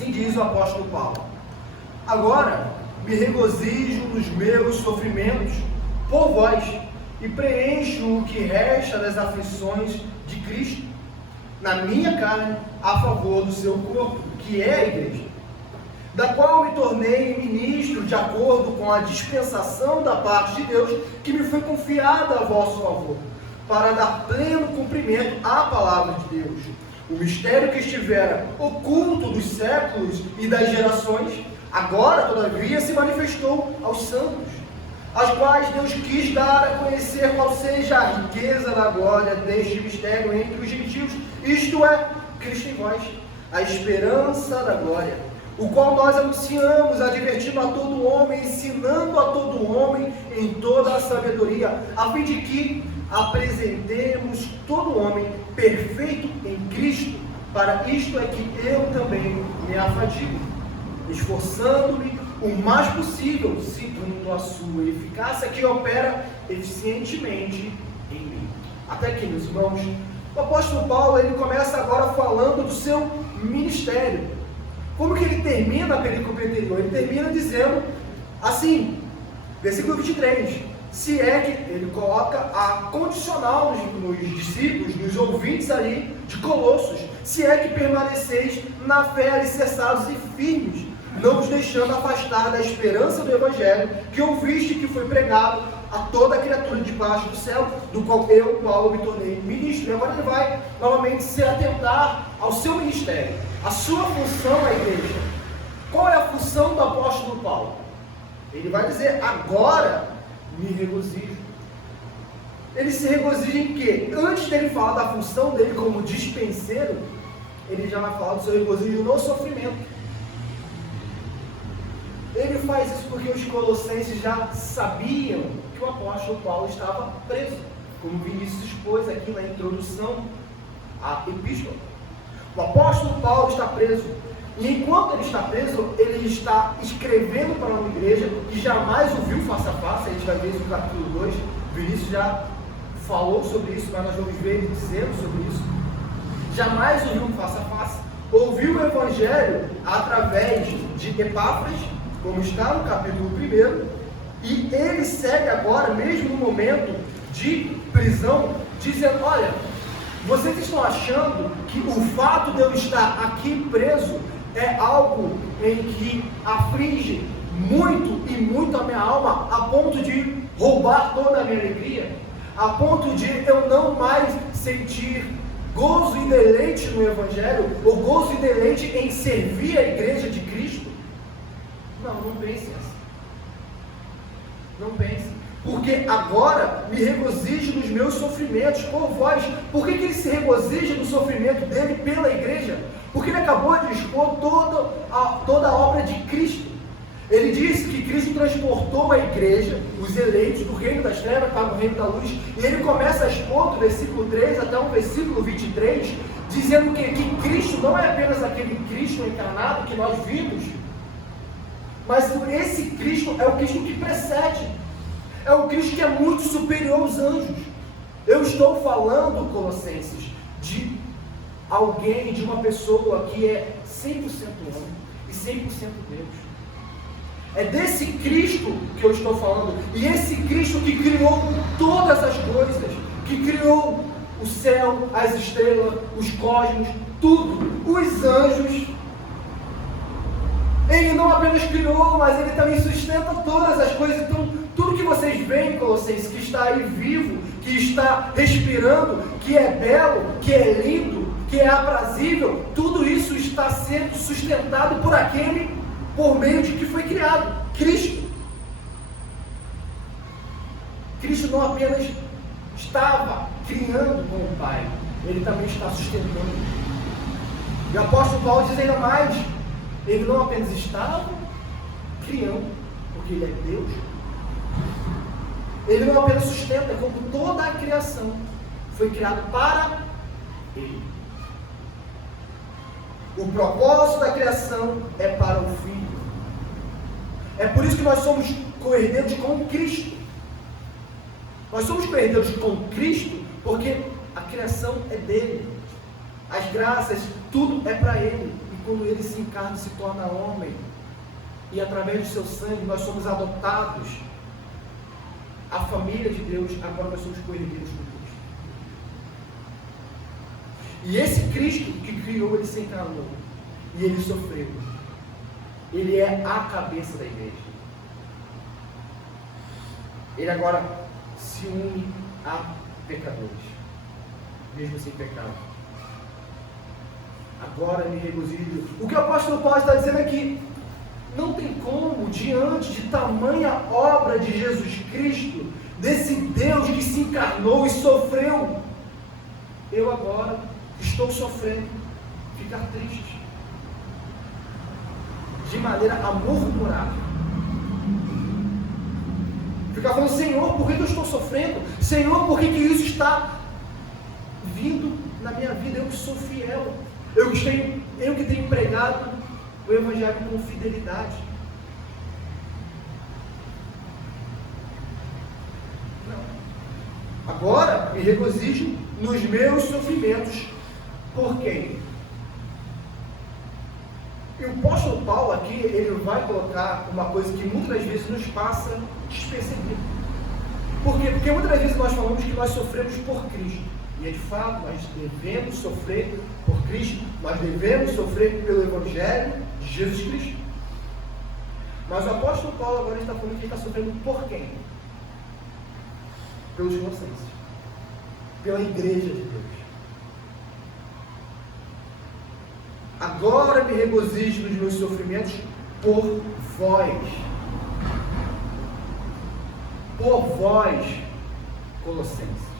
Assim diz o apóstolo Paulo. Agora me regozijo nos meus sofrimentos por vós e preencho o que resta das aflições de Cristo na minha carne a favor do seu corpo, que é a igreja, da qual me tornei ministro de acordo com a dispensação da parte de Deus que me foi confiada a vosso favor, para dar pleno cumprimento à palavra de Deus, o mistério que estivera oculto dos séculos e das gerações, agora todavia se manifestou aos santos, as quais Deus quis dar a conhecer qual seja a riqueza da glória deste mistério entre os gentios, isto é, Cristo em vós, a esperança da glória, o qual nós anunciamos, advertindo a todo homem, ensinando a todo homem em toda a sabedoria, a fim de que apresentemos todo homem perfeito em Cristo. Para isto é que eu também me afadigo, esforçando-me o mais possível, segundo a sua eficácia, que opera eficientemente em mim. Até aqui, meus irmãos, o apóstolo Paulo, ele começa agora falando do seu ministério. Como que ele termina a perícope anterior? Ele termina dizendo assim, versículo 23, se é que ele coloca a condicional nos discípulos, nos ouvintes ali de Colossos, se é que permaneceis na fé alicerçados e firmes, não vos deixando afastar da esperança do Evangelho, que ouviste que foi pregado a toda a criatura debaixo do céu, do qual eu, Paulo, me tornei ministro. E agora ele vai novamente se atentar ao seu ministério, a sua função na igreja. Qual é a função do apóstolo Paulo? Ele vai dizer, agora me regozijo. Ele se regozija em quê? Antes dele falar da função dele como dispenseiro, ele já vai falar do seu regozijo no sofrimento. Ele faz isso porque os colossenses já sabiam que o apóstolo Paulo estava preso, como Vinícius expôs aqui na introdução à epístola. O apóstolo Paulo está preso, e enquanto ele está preso, ele está escrevendo para uma igreja que jamais o viu face a face. A gente vai ver isso no capítulo 2, Vinícius já falou sobre isso, mas nós vamos ver ele dizendo sobre isso. Jamais o viu face a face, ouviu o evangelho através de Epáfras, como está no capítulo 1, e ele segue agora, mesmo no momento de prisão, dizendo, olha, vocês estão achando que o fato de eu estar aqui preso é algo em que aflige muito e muito a minha alma, a ponto de roubar toda a minha alegria, a ponto de eu não mais sentir gozo e deleite no Evangelho, ou gozo e deleite em servir a igreja de Cristo? Não pense assim. Não pense. Porque agora me regozijo nos meus sofrimentos por vós. Por que ele se regozija no sofrimento dele pela igreja? Porque ele acabou de expor toda a obra de Cristo. Ele disse que Cristo transportou a igreja, os eleitos, do reino das trevas para o reino da luz. E ele começa a expor do versículo 3 até o versículo 23, dizendo que Cristo não é apenas aquele Cristo encarnado que nós vimos, mas esse Cristo é o Cristo que precede, é o Cristo que é muito superior aos anjos. Eu estou falando, Colossenses, de alguém, de uma pessoa que é 100% homem e 100% Deus. É desse Cristo que eu estou falando, e esse Cristo que criou todas as coisas, que criou o céu, as estrelas, os cosmos, tudo, os anjos. Ele não apenas criou, mas ele também sustenta todas as coisas. Então, tudo que vocês veem, Colossenses, que está aí vivo, que está respirando, que é belo, que é lindo, que é aprazível, tudo isso está sendo sustentado por aquele por meio de que foi criado, Cristo. Cristo não apenas estava criando com o Pai, ele também está sustentando. E o apóstolo Paulo diz ainda mais, ele não apenas estava criando, porque ele é Deus, ele não apenas sustenta, como toda a criação foi criada para ele. O propósito da criação é para o Filho. É por isso que nós somos co-herdeiros com Cristo. Nós somos co-herdeiros com Cristo porque a criação é dele. As graças, tudo é para ele. quando ele se encarna e se torna homem, e através do seu sangue nós somos adotados à família de Deus, agora nós somos co-herdeiros com Cristo. E esse Cristo que criou, ele se encarnou, e ele sofreu. Ele é a cabeça da igreja. Ele agora se une a pecadores, mesmo sem pecado. Agora me regozijo. O que o apóstolo Paulo está dizendo aqui, não tem como, diante de tamanha obra de Jesus Cristo, desse Deus que se encarnou e sofreu, eu agora estou sofrendo, ficar triste, de maneira a murmurar, ficar falando: Senhor, por que eu estou sofrendo? Senhor, por que isso está vindo na minha vida? Eu que sou fiel, eu que tenho pregado o Evangelho com fidelidade. Não. Agora me regozijo nos meus sofrimentos. Por quem? E o apóstolo Paulo aqui, ele vai colocar uma coisa que muitas vezes nos passa despercebido. Por quê? Porque muitas vezes nós falamos que nós sofremos por Cristo. E é de fato, nós devemos sofrer por Cristo, nós devemos sofrer pelo Evangelho de Jesus Cristo. Mas o apóstolo Paulo agora está falando que ele está sofrendo por quem? Pelos Colossenses, pela igreja de Deus. Agora me regozijo nos meus sofrimentos por vós. Por vós, Colossenses.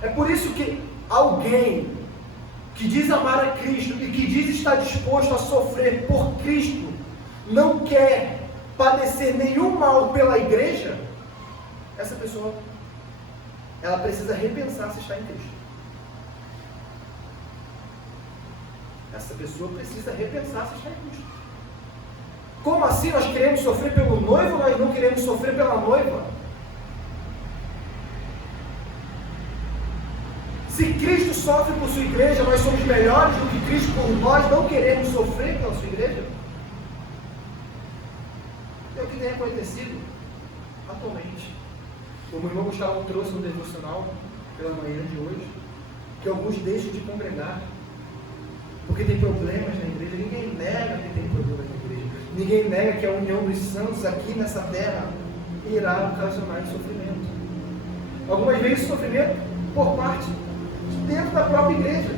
É por isso que alguém que diz amar a Cristo e que diz estar disposto a sofrer por Cristo, não quer padecer nenhum mal pela igreja, essa pessoa, ela precisa repensar se está em Cristo. Essa pessoa precisa repensar se está em Cristo. Como assim nós queremos sofrer pelo noivo, nós não queremos sofrer pela noiva? Se Cristo sofre por sua igreja, nós somos melhores do que Cristo por nós não queremos sofrer pela sua igreja? É o que tem acontecido atualmente. Como o irmão Gustavo trouxe no devocional pela manhã de hoje, que alguns deixam de congregar porque tem problemas na igreja. Ninguém nega que tem problemas na igreja. Ninguém nega que a união dos santos aqui nessa terra irá ocasionar sofrimento. Algumas vezes sofrimento por parte de dentro da própria igreja.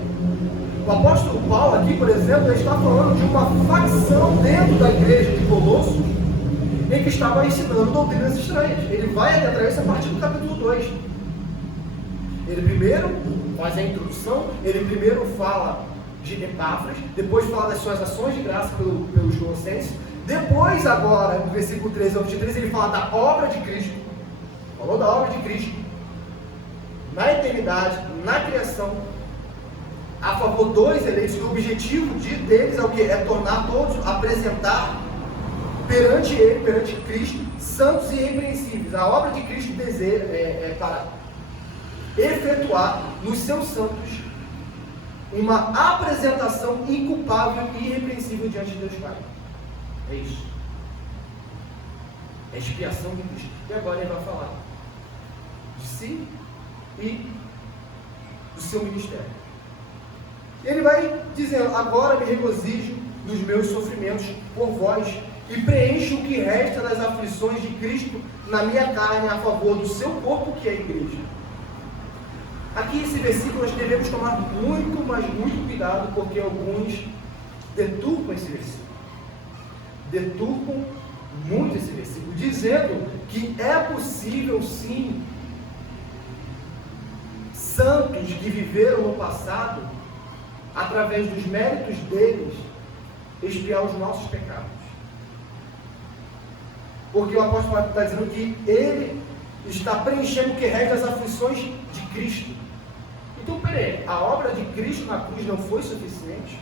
O apóstolo Paulo aqui, por exemplo, ele está falando de uma facção dentro da igreja de Colossos, em que estava ensinando doutrinas estranhas. Ele vai até atrás a partir do capítulo 2. Ele primeiro faz a introdução, ele primeiro fala de Epáfras, depois fala das suas ações de graça pelos Colossenses, depois agora, no versículo 13 ao 23, ele fala da obra de Cristo, falou da obra de Cristo, na eternidade, na criação, a favor dos eleitos, e o objetivo deles é o que? É tornar todos, apresentar perante ele, perante Cristo, santos e irrepreensíveis. A obra de Cristo deseja, para efetuar nos seus santos uma apresentação inculpável e irrepreensível diante de Deus Pai. É isso. É a expiação de Cristo. E agora ele vai falar de si e do seu ministério. Ele vai dizendo: agora me regozijo nos meus sofrimentos por vós e preencho o que resta das aflições de Cristo na minha carne a favor do seu corpo, que é a igreja. Aqui esse versículo nós devemos tomar muito, mas muito cuidado, porque alguns deturpam esse versículo. Deturpam muito esse versículo, dizendo que é possível sim santos que viveram no passado, através dos méritos deles, expiar os nossos pecados. Porque o apóstolo está dizendo que ele está preenchendo o que resta das aflições de Cristo. Então, peraí, a obra de Cristo na cruz não foi suficiente?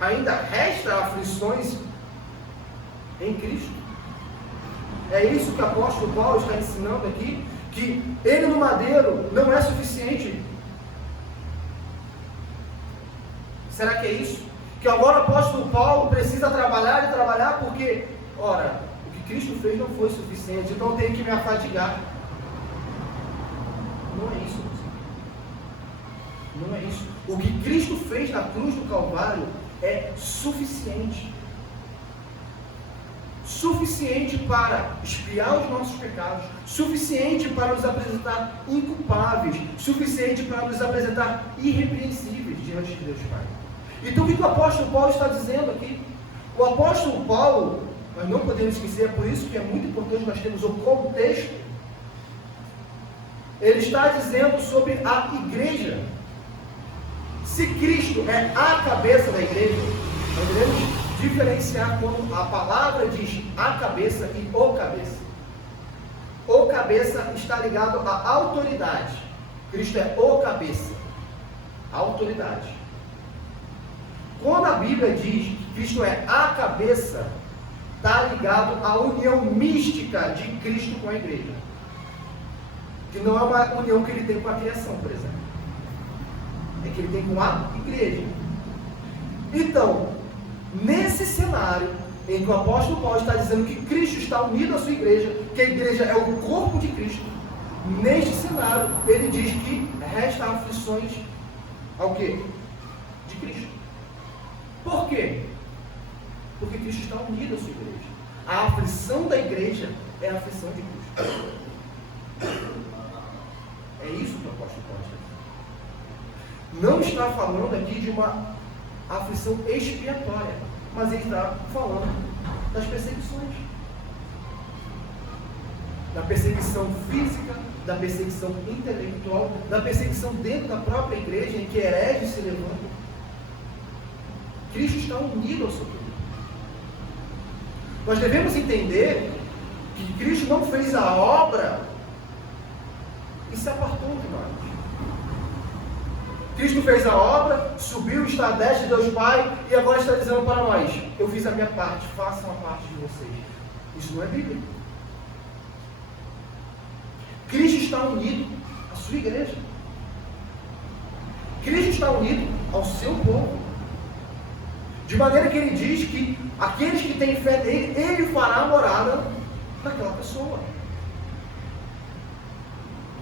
Ainda resta aflições em Cristo? É isso que o apóstolo Paulo está ensinando aqui, que ele no madeiro não é suficiente. Será que é isso? Que agora o apóstolo Paulo precisa trabalhar e trabalhar porque, ora, o que Cristo fez não foi suficiente, então eu tenho que me afadigar. Não é isso, não é isso. O que Cristo fez na cruz do Calvário é suficiente. Suficiente para expiar os nossos pecados, suficiente para nos apresentar inculpáveis, suficiente para nos apresentar irrepreensíveis diante de Deus Pai. Então o que o apóstolo Paulo está dizendo aqui? O apóstolo Paulo, nós não podemos esquecer, é por isso que é muito importante nós termos o contexto. Ele está dizendo sobre a igreja. Se Cristo é a cabeça da igreja, nós devemos diferenciar quando a palavra diz a cabeça e o cabeça. O cabeça está ligado à autoridade. Cristo é o cabeça, a autoridade. Quando a Bíblia diz que Cristo é a cabeça, está ligado à união mística de Cristo com a igreja. Que não é uma união que ele tem com a criação, por exemplo. É que ele tem com a igreja. Então, nesse cenário em que o apóstolo Paulo está dizendo que Cristo está unido à sua igreja, que a igreja é o corpo de Cristo, neste cenário ele diz que resta aflições ao quê? De Cristo. Por quê? Porque Cristo está unido à sua igreja. A aflição da igreja é a aflição de Cristo. É isso que o apóstolo Paulo está dizendo. Não está falando aqui de uma aflição expiatória, mas ele está falando das perseguições. Da perseguição física, da perseguição intelectual, da perseguição dentro da própria igreja, em que hereges se levantam. Cristo está unido ao seu povo. Nós devemos entender que Cristo não fez a obra e se apartou de nós. Cristo fez a obra, subiu, está à destra de Deus Pai e agora está dizendo para nós: eu fiz a minha parte, façam a parte de vocês. Isso não é Bíblia. Cristo está unido à sua igreja. Cristo está unido ao seu povo. De maneira que ele diz que aqueles que têm fé nele, ele fará morada naquela pessoa.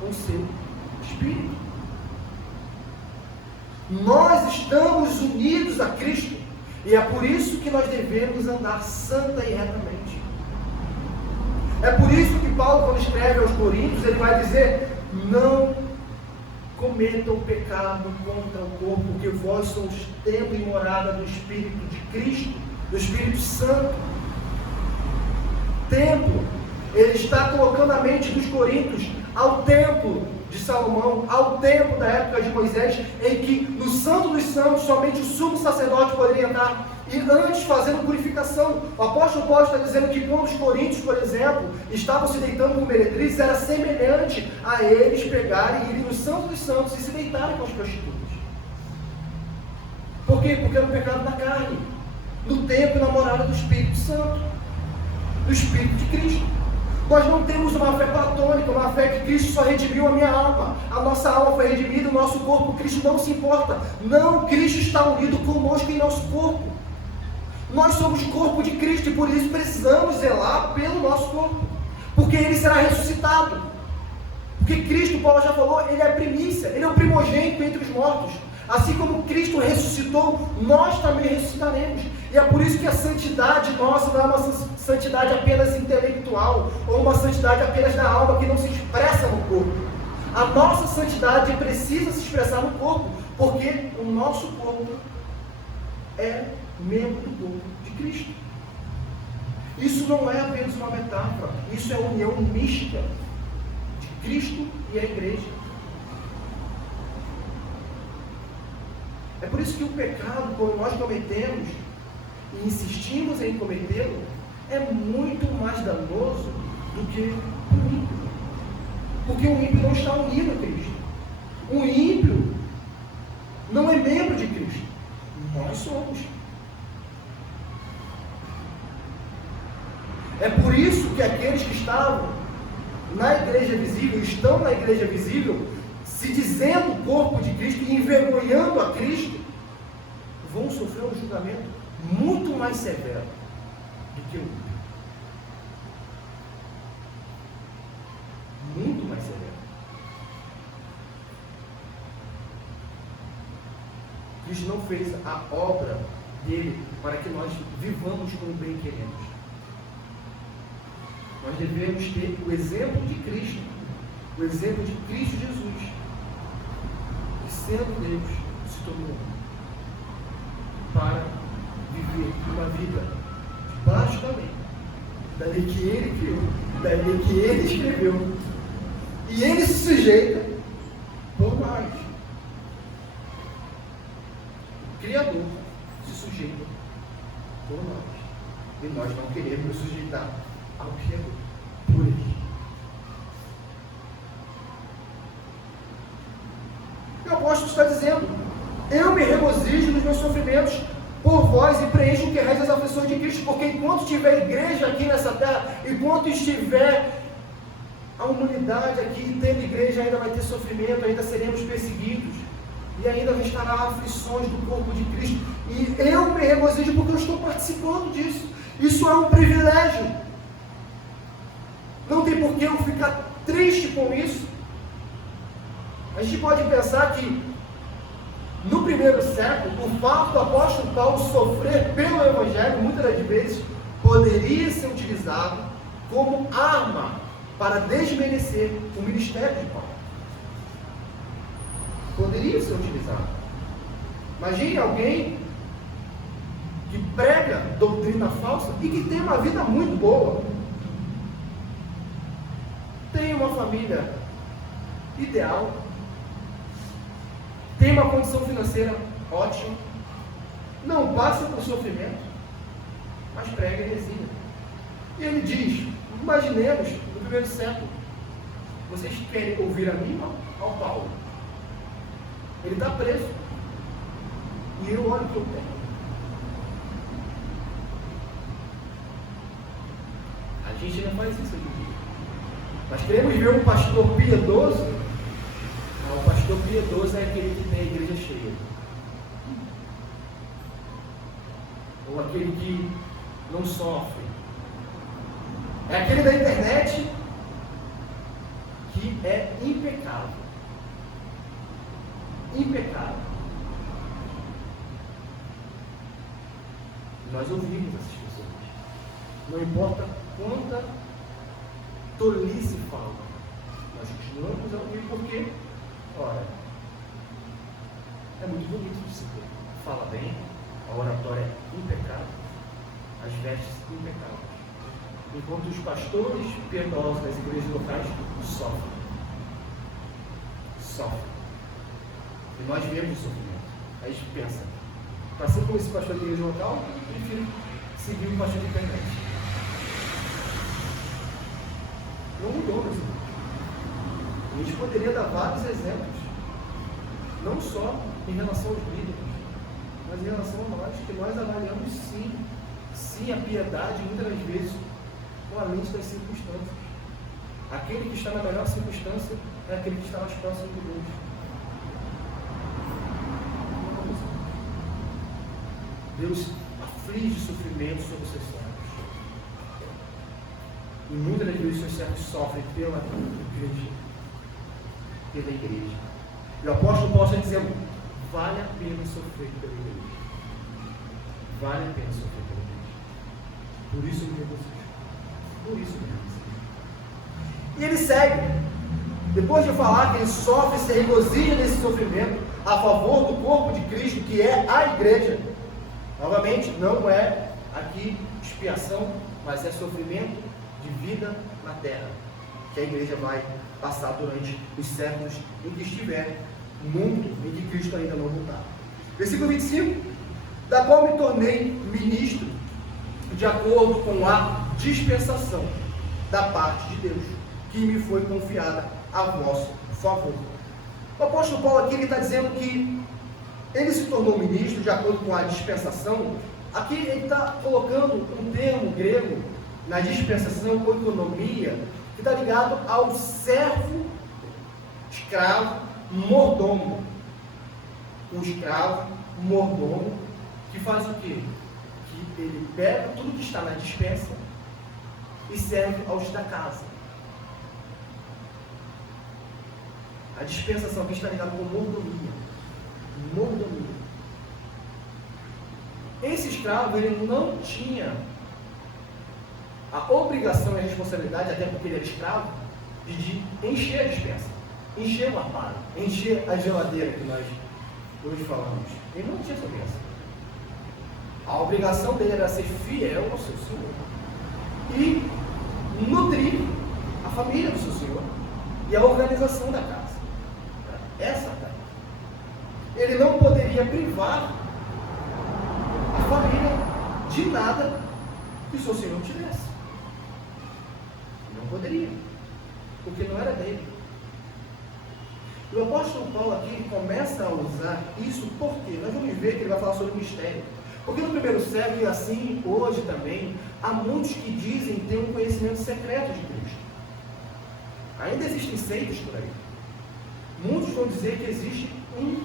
Com o seu Espírito. Nós estamos unidos a Cristo. E é por isso que nós devemos andar santa e retamente. É por isso que Paulo, quando escreve aos Coríntios, ele vai dizer: não cometam pecado contra o corpo, porque vós sois templo e morada do Espírito de Cristo, do Espírito Santo. Templo, ele está colocando a mente dos coríntios ao templo de Salomão, ao templo da época de Moisés, em que no Santo dos Santos somente o sumo sacerdote poderia entrar, e antes fazendo purificação. O apóstolo Paulo está dizendo que quando os coríntios, por exemplo, estavam se deitando com meretrizes, era semelhante a eles pegarem e irem no Santo dos Santos e se deitarem com as prostitutas. Por quê? Porque era um pecado da carne, no templo e na morada do Espírito Santo, do Espírito de Cristo. Nós não temos uma fé platônica, uma fé que Cristo só redimiu a minha alma. A nossa alma foi redimida, o nosso corpo, Cristo não se importa. Não, Cristo está unido conosco em nosso corpo. Nós somos corpo de Cristo e por isso precisamos zelar pelo nosso corpo. Porque ele será ressuscitado. Porque Cristo, Paulo já falou, ele é a primícia, ele é o primogênito entre os mortos. Assim como Cristo ressuscitou, nós também ressuscitaremos. E é por isso que a santidade nossa não é uma santidade apenas intelectual, ou uma santidade apenas da alma que não se expressa no corpo. A nossa santidade precisa se expressar no corpo, porque o nosso corpo é membro do corpo de Cristo. Isso não é apenas uma metáfora, isso é a união mística de Cristo e a igreja. É por isso que o pecado, quando nós cometemos e insistimos em cometê-lo, é muito mais danoso do que o ímpio. Porque o ímpio não está unido a Cristo. O ímpio não é membro de Cristo. Nós somos. É por isso que aqueles que estavam na igreja visível, estão na igreja visível, se dizendo o corpo de Cristo e envergonhando a Cristo, vão sofrer um julgamento muito mais severo do que o ímpio. Muito mais severo. Cristo não fez a obra dele para que nós vivamos como bem queremos. Nós devemos ter o exemplo de Cristo, o exemplo de Cristo Jesus, que sendo Deus se tornou homem, para viver uma vida debaixo da lei que ele criou, da lei que ele escreveu, e ele se sujeita por nós. O Criador se sujeita por nós, e nós não queremos nos sujeitar ao Criador por ele. O apóstolo está dizendo: eu me regozijo nos meus sofrimentos por vós e preencho o que resta das aflições de Cristo, porque enquanto tiver igreja aqui nessa terra, enquanto estiver a humanidade aqui tendo igreja, ainda vai ter sofrimento, ainda seremos perseguidos, e ainda restará aflições do corpo de Cristo, e eu me regozijo porque eu estou participando disso. Isso é um privilégio. Não tem por que eu ficar triste com isso. A gente pode pensar que no primeiro século, o fato do apóstolo Paulo sofrer pelo Evangelho, muitas das vezes, poderia ser utilizado como arma para desmerecer o ministério de Paulo. Poderia ser utilizado. Imagine alguém que prega doutrina falsa e que tem uma vida muito boa. Tem uma família ideal, tem uma condição financeira ótima, não passa por sofrimento, mas prega heresia. E ele diz: imaginemos no primeiro século, vocês querem ouvir a mim ou ao Paulo? Ele está preso, e eu olho o que eu tenho. A gente não faz isso aqui. Nós queremos ver um pastor piedoso. O pastor piedoso é aquele que tem a igreja cheia, ou aquele que não sofre. É aquele da internet que é impecável. Impecável. Nós ouvimos essas pessoas. Não importa quanta tolice fala, nós continuamos a ouvir porque, ora, é muito bonito de se ver. Fala bem, a oratória é impecável, as vestes impecáveis. Enquanto os pastores piedosos das igrejas locais sofrem. Sofrem. E nós vemos o sofrimento. Aí a gente pensa: para ser como esse pastor de igreja local, eu prefiro seguir o pastor de internet. Não mudou, meus irmãos. A gente poderia dar vários exemplos, não só em relação aos líderes, mas em relação a nós, que nós avaliamos sim a piedade, muitas das vezes, com a lente das circunstâncias. Aquele que está na melhor circunstância é aquele que está mais próximo de Deus. Deus aflige sofrimento sobre os seus servos. E muitas das vezes os seus servos sofrem pela igreja. E o apóstolo Paulo está dizendo: vale a pena sofrer pela igreja. Vale a pena sofrer pela igreja. Por isso eu me regozijo. Por isso eu me regozijo. E ele segue. Depois de falar que ele sofre e se regozija nesse sofrimento a favor do corpo de Cristo, que é a igreja. Novamente, não é aqui expiação, mas é sofrimento de vida na terra, que a igreja vai passar durante os séculos em que estiver no mundo, em que Cristo ainda não voltar. Versículo 25: da qual me tornei ministro, de acordo com a dispensação da parte de Deus, que me foi confiada a vosso favor. O apóstolo Paulo aqui está dizendo que ele se tornou ministro de acordo com a dispensação. Aqui ele está colocando um termo grego na dispensação, economia, que está ligado ao servo, escravo, mordomo. O escravo, mordomo faz o quê? Que ele pega tudo que está na despensa e serve aos da casa. A dispensação aqui está ligada com mordomia. Mordomia. Esse escravo, ele não tinha a obrigação e a responsabilidade, até porque ele era escravo, de encher a dispensa, encher o armário, encher a geladeira que nós hoje falamos. Ele não tinha essa obrigação. A obrigação dele era ser fiel ao seu Senhor e nutrir a família do seu Senhor e a organização da casa. Essa tarefa. Ele não poderia privar a família de nada que o seu Senhor tivesse. Não poderia, porque não era dele. O apóstolo Paulo aqui começa a usar isso porque nós vamos ver que ele vai falar sobre o mistério. Porque no primeiro século, e assim hoje também, há muitos que dizem ter um conhecimento secreto de Cristo. Ainda existem seitas por aí. Muitos vão dizer que existe um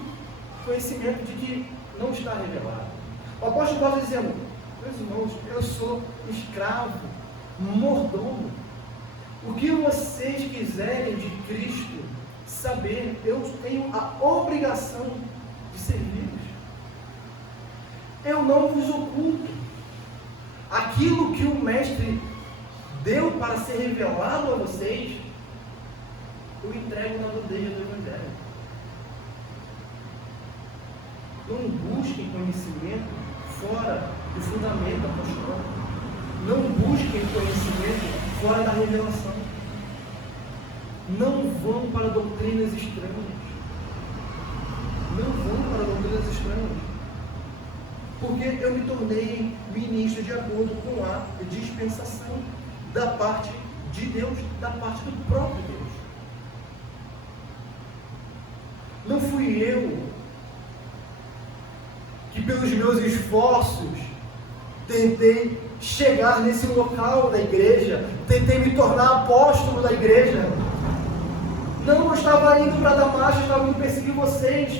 conhecimento de que não está revelado. O apóstolo Paulo está dizendo: meus irmãos, eu sou escravo, mordomo. O que vocês quiserem de Cristo saber, eu tenho a obrigação de servi-los. Eu não vos oculto. Aquilo que o Mestre deu para ser revelado a vocês, eu entrego na bandeja do Evangelho. Não busquem conhecimento fora do fundamento apostólico. Não busquem conhecimento fora da revelação. Não vão para doutrinas estranhas. Não vão para doutrinas estranhas. Porque eu me tornei ministro de acordo com a dispensação da parte de Deus, da parte do próprio Deus. Não fui eu que pelos meus esforços tentei chegar nesse local da igreja, tentei me tornar apóstolo da igreja. Não, eu estava indo para Damasco, estava indo perseguir vocês.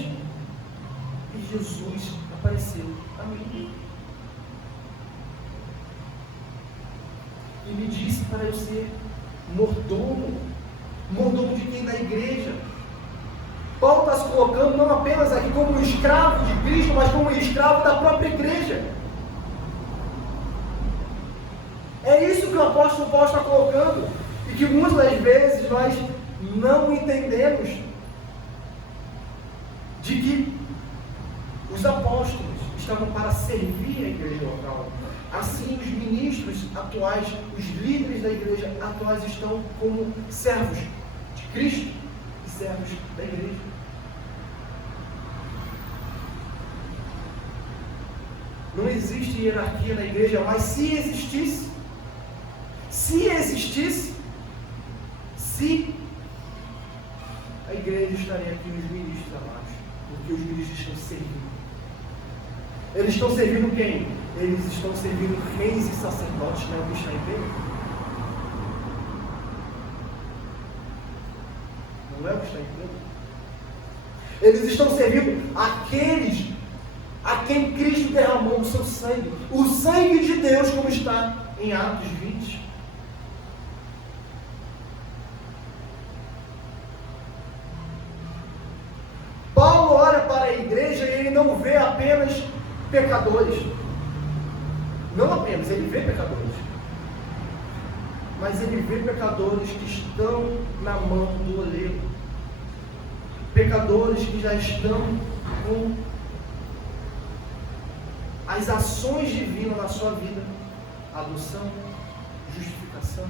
E Jesus apareceu a mim. E me disse para eu ser mordomo. Mordomo de quem? Da igreja. Paulo está se colocando não apenas aqui como um escravo de Cristo, mas como um escravo da própria igreja. É isso que o apóstolo Paulo está colocando, e que muitas das vezes nós não entendemos, de que os apóstolos estavam para servir a igreja local. Assim, os ministros atuais, os líderes da igreja atuais estão como servos de Cristo e servos da igreja. Não existe hierarquia na igreja, mas se existisse, a igreja estaria aqui nos ministros abaixo, porque os ministros estão servindo. Eles estão servindo quem? Eles estão servindo reis e sacerdotes, não é o que está em Pedro? Não é o que está em Pedro? Eles estão servindo aqueles a quem Cristo derramou o seu sangue. O sangue de Deus, como está em Atos 20. Paulo olha para a igreja e ele não vê apenas pecadores. Não apenas, ele vê pecadores. Mas ele vê pecadores que estão na mão do oleiro. Pecadores que já estão com as ações divinas na sua vida. Adoção, justificação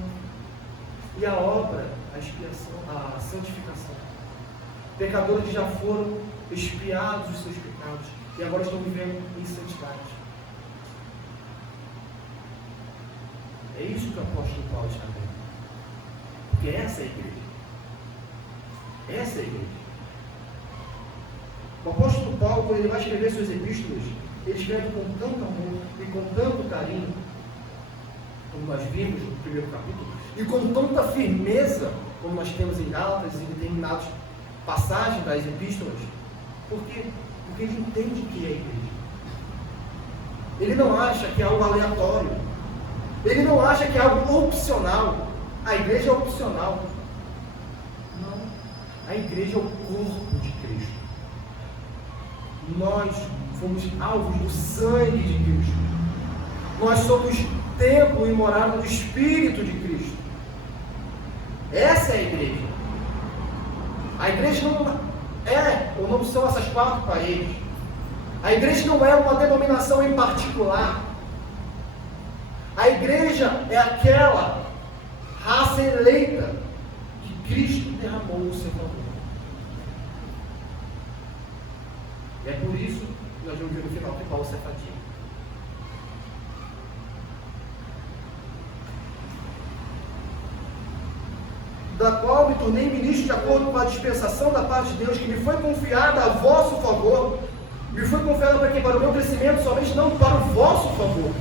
e a obra, a expiação, a santificação. Pecadores que já foram expiados os seus pecados e agora estão vivendo em santidade. É isso que o apóstolo Paulo está vendo. Porque essa é a igreja. Essa é a igreja. O apóstolo Paulo, quando ele vai escrever suas epístolas, ele escreve com tanto amor e com tanto carinho, como nós vimos no primeiro capítulo, e com tanta firmeza, como nós temos em Gálatas e em determinadas passagens das epístolas. Por quê? Porque ele entende o que é a igreja. Ele não acha que é algo aleatório. Ele não acha que é algo opcional. A igreja é opcional. Não. A igreja é o corpo de Cristo. Nós fomos alvos do sangue de Cristo. Nós somos templo e morada do Espírito de Cristo. Essa é a igreja. A igreja não é, ou não são essas quatro paredes. A igreja não é uma denominação em particular. A igreja é aquela raça eleita que Cristo derramou o seu amor. E é por isso que nós vamos ver no final que Paulo se afadia. Da qual me tornei ministro de acordo com a dispensação da parte de Deus, que me foi confiada a vosso favor. Me foi confiada para quê? Para o meu crescimento, somente não para o vosso favor.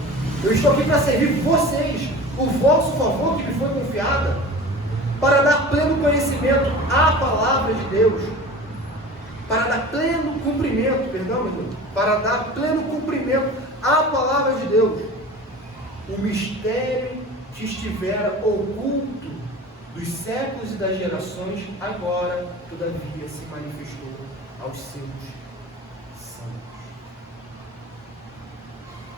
Eu estou aqui para servir vocês, o vosso favor que me foi confiada, para dar pleno conhecimento à palavra de Deus, para dar pleno cumprimento, para dar pleno cumprimento à palavra de Deus, o mistério que estivera oculto dos séculos e das gerações, agora, todavia, se manifestou aos seus santos.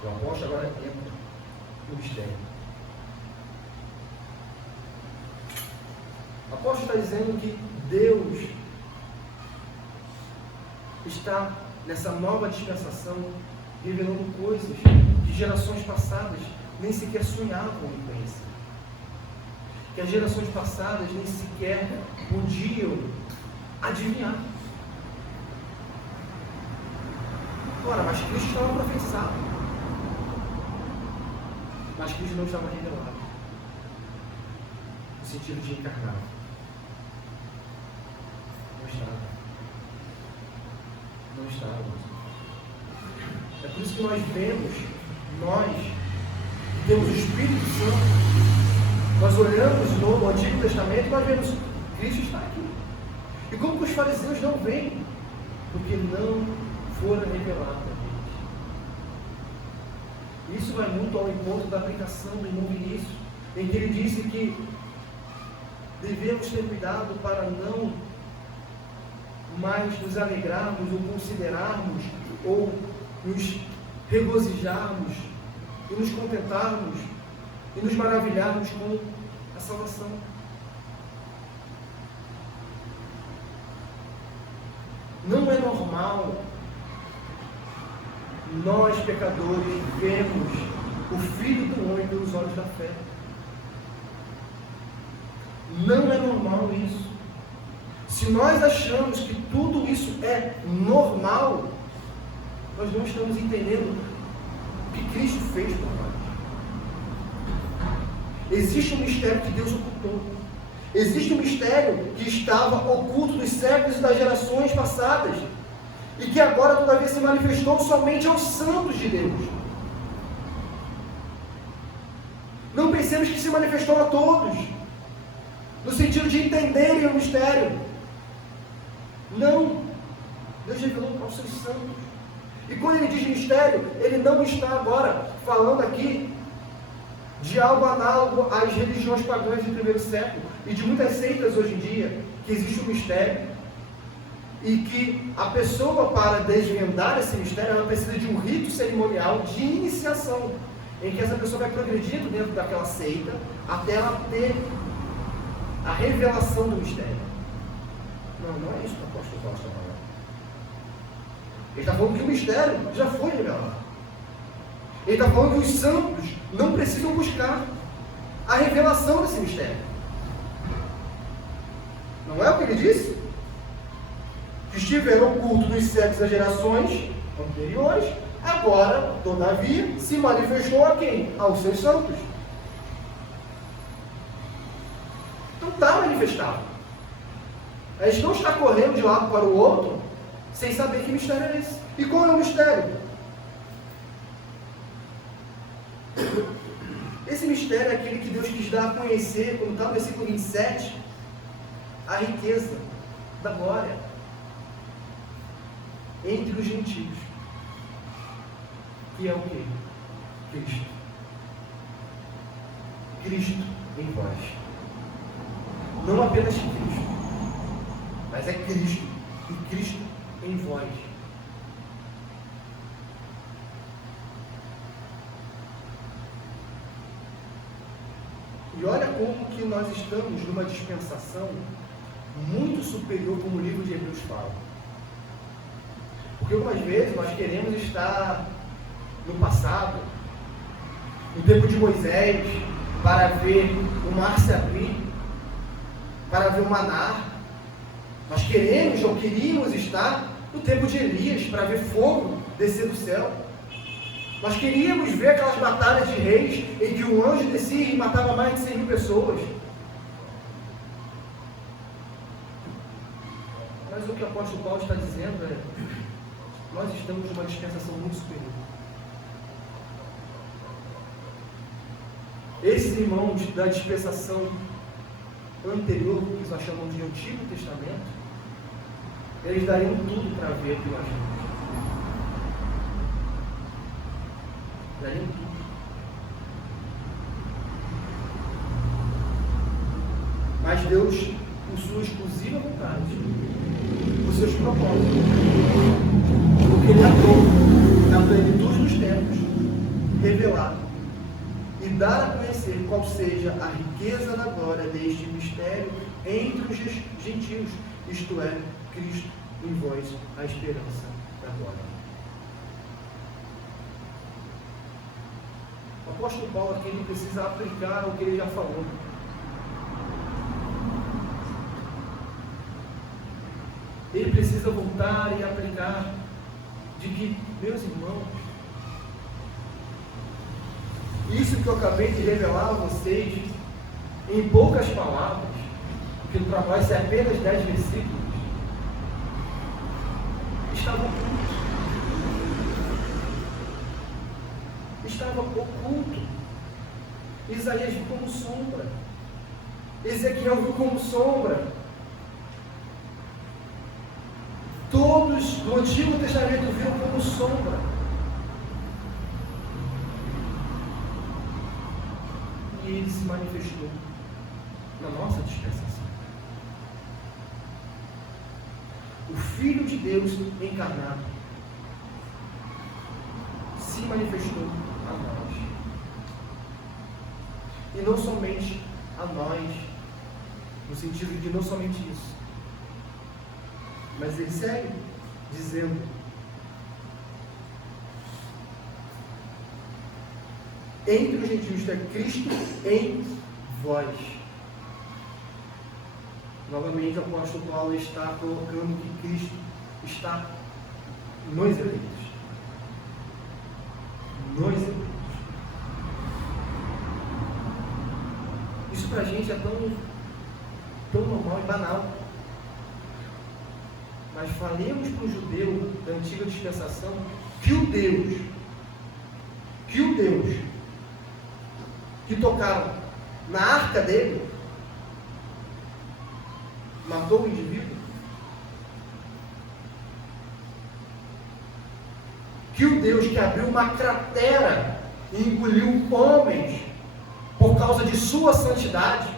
O apóstolo agora entra no mistério. O apóstolo está dizendo que Deus está, nessa nova dispensação, revelando coisas que gerações passadas nem sequer sonhavam em conhecer. Que as gerações passadas nem sequer podiam adivinhar. Ora, mas Cristo estava profetizado. Mas Cristo não estava revelado. No sentido de encarnar. Não estava. Não estava. É por isso que nós vemos, nós que temos o Espírito Santo, nós olhamos no Antigo Testamento e nós vemos, Cristo está aqui. E como que os fariseus não veem? Porque não foram revelados a eles. Isso vai muito ao encontro da aplicação do irmão Vinícius, em que ele disse que devemos ter cuidado para não mais nos alegrarmos ou considerarmos ou nos regozijarmos e nos contentarmos e nos maravilharmos com a salvação. Não é normal nós, pecadores, vemos o Filho do Homem pelos olhos da fé. Não é normal isso. Se nós achamos que tudo isso é normal, nós não estamos entendendo o que Cristo fez por nós. Existe um mistério que Deus ocultou. Existe um mistério que estava oculto dos séculos e das gerações passadas e que agora todavia se manifestou somente aos santos de Deus. Não pensemos que se manifestou a todos, no sentido de entenderem o mistério. Não. Deus revelou aos seus santos. E quando ele diz mistério, ele não está agora falando aqui de algo análogo às religiões pagãs do primeiro século e de muitas seitas hoje em dia, que existe um mistério e que a pessoa, para desvendar esse mistério, ela precisa de um rito cerimonial de iniciação, em que essa pessoa vai progredindo dentro daquela seita até ela ter a revelação do mistério. Não é isso que o apóstolo Paulo está falando. Ele está falando que o mistério já foi revelado. Ele está falando que os santos não precisam buscar a revelação desse mistério. Não é o que ele disse? Que estiveram ocultos nos séculos das gerações anteriores, agora, todavia, se manifestou a quem? Aos seus santos. Então está manifestado. A gente não está correndo de um lado para o outro sem saber que mistério é esse. E qual é o mistério? Esse mistério é aquele que Deus quis dar a conhecer, como está no versículo 27, a riqueza da glória entre os gentios. Que é o quê? Cristo. Cristo em vós. Não apenas Cristo, mas é Cristo e Cristo em vós. E olha como que nós estamos numa dispensação muito superior, como o livro de Hebreus fala. Porque algumas vezes nós queremos estar no passado, no tempo de Moisés, para ver o mar se abrir, para ver o maná. Nós queremos ou queríamos estar no tempo de Elias, para ver fogo descer do céu. Nós queríamos ver aquelas batalhas de reis em que o anjo descia e matava mais de 100.000 pessoas. Mas o que o apóstolo Paulo está dizendo é: nós estamos numa dispensação muito superior. Esses irmãos da dispensação anterior, que nós chamamos de Antigo Testamento, eles dariam tudo para ver o que nós vemos. Dariam tudo. Mas Deus, por sua exclusiva vontade, por seus propósitos, porque Ele atuou na plenitude dos tempos, revelar e dar a conhecer qual seja a riqueza da glória deste mistério entre os gentios, isto é, Cristo em vós, a esperança da glória. O apóstolo Paulo aqui ele precisa aplicar o que ele já falou. Ele precisa voltar e aplicar de que, meus irmãos, isso que eu acabei de revelar a vocês, em poucas palavras, porque para nós é apenas 10 versículos, estava oculto. Estava oculto. Isaías viu como sombra. Ezequiel viu como sombra. Todos do Antigo Testamento viram como sombra. E ele se manifestou na nossa dispensação. O Filho de Deus encarnado se manifestou a nós. E não somente a nós, no sentido de não somente isso, mas ele segue dizendo: entre os gentios está Cristo em vós. Novamente o apóstolo Paulo está colocando que Cristo está nos eleitos. Nos eleitos. Isso para a gente é tão normal e banal. Mas falemos para o judeu da antiga dispensação que o Deus que tocaram na arca dele matou o indivíduo, que o Deus que abriu uma cratera e engoliu homens por causa de sua santidade,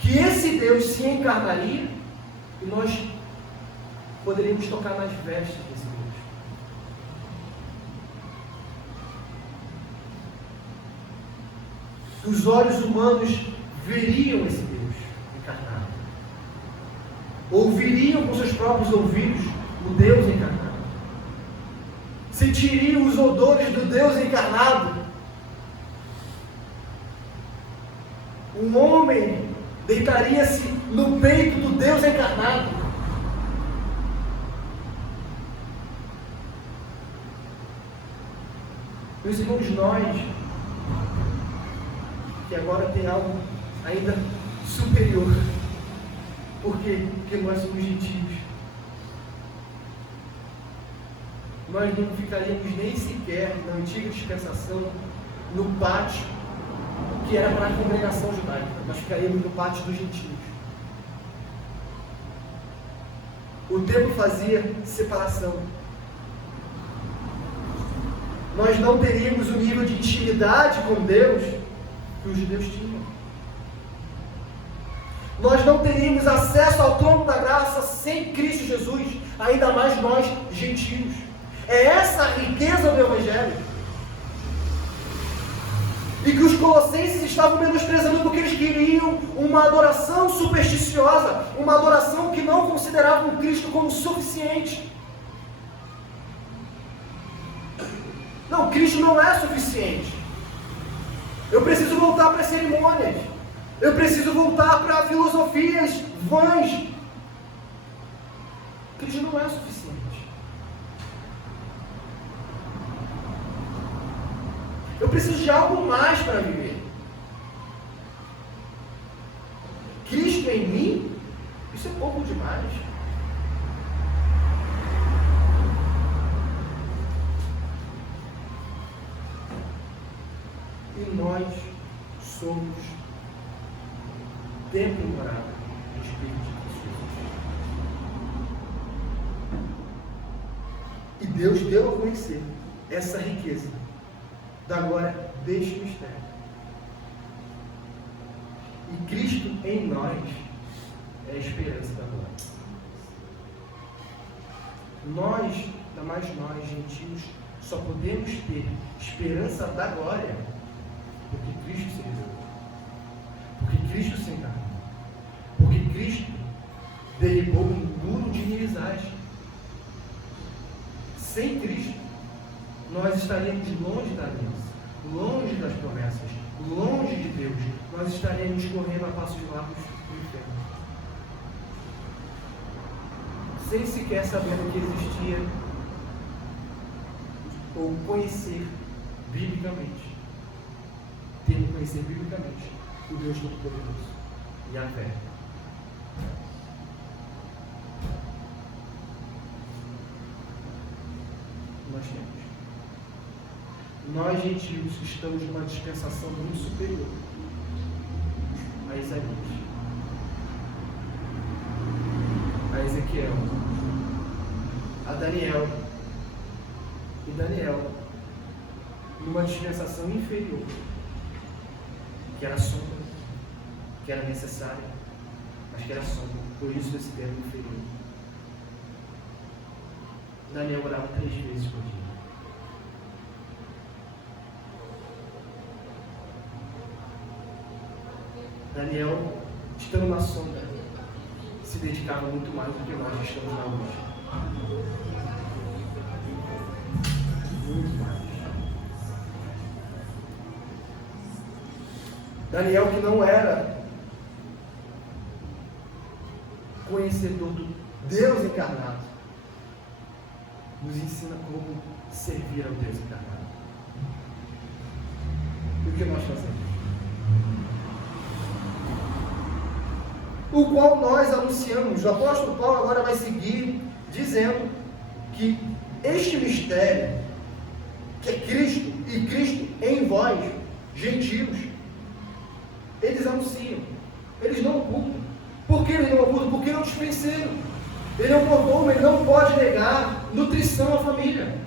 que esse Deus se encarnaria e nós poderíamos tocar nas vestes desse Deus. Os olhos humanos veriam esse Deus encarnado. Ouviriam com seus próprios ouvidos o Deus encarnado. Sentiriam os odores do Deus encarnado. Um homem deitaria-se no peito do Deus encarnado. Meus irmãos, nós, que agora tem algo ainda superior, porque nós somos gentios, nós não ficaríamos nem sequer na antiga dispensação no pátio que era para a congregação judaica, nós ficaríamos no pátio dos gentios. O templo fazia separação. nós não teríamos o nível de intimidade com Deus que os judeus tinham. Nós não teríamos acesso ao trono da graça sem Cristo Jesus, ainda mais nós, gentios. É essa a riqueza do Evangelho. E que os colossenses estavam menosprezando porque eles queriam uma adoração supersticiosa, uma adoração que não considerava o Cristo como suficiente. Não, Cristo não é suficiente. Eu preciso voltar para as cerimônias. Eu preciso voltar para filosofias vãs. Cristo não é suficiente. Eu preciso de algo mais para viver. Cristo em mim, isso é pouco demais. E nós somos templo e morada do Espírito de Jesus. E Deus deu a conhecer essa riqueza da glória deste mistério. E Cristo em nós é a esperança da glória. Nós, ainda mais nós, gentios, só podemos ter esperança da glória porque Cristo se revelou. Porque Cristo se encarnou. Porque Cristo derribou um muro de inimizade. Sem Cristo, nós estaremos longe da aliança, longe das promessas, longe de Deus. Nós estaremos correndo a passos largos no inferno. Sem sequer saber o que existia ou conhecer biblicamente. Tendo que conhecer biblicamente o Deus Todo-Poderoso e a fé. Nós temos. Nós, gentios, estamos numa dispensação muito superior a Isaías, a Ezequiel, a Daniel e Daniel, numa dispensação inferior, que era sombra, que era necessária, mas que era sombra, por isso esse termo inferior. Daniel orava 3 vezes por dia. Daniel, estando na sombra, se dedicava muito mais do que nós estamos na luz. Muito mais. Daniel, que não era conhecedor do Deus encarnado, nos ensina como servir ao Deus encarnado. E o que nós fazemos? O qual nós anunciamos. O apóstolo Paulo agora vai seguir dizendo que este mistério, que é Cristo e Cristo em vós, gentios, eles anunciam, eles não ocultam. Por que eles não ocultam? Porque não dispensaram. Ele é um mordomo, ele não pode negar nutrição à família.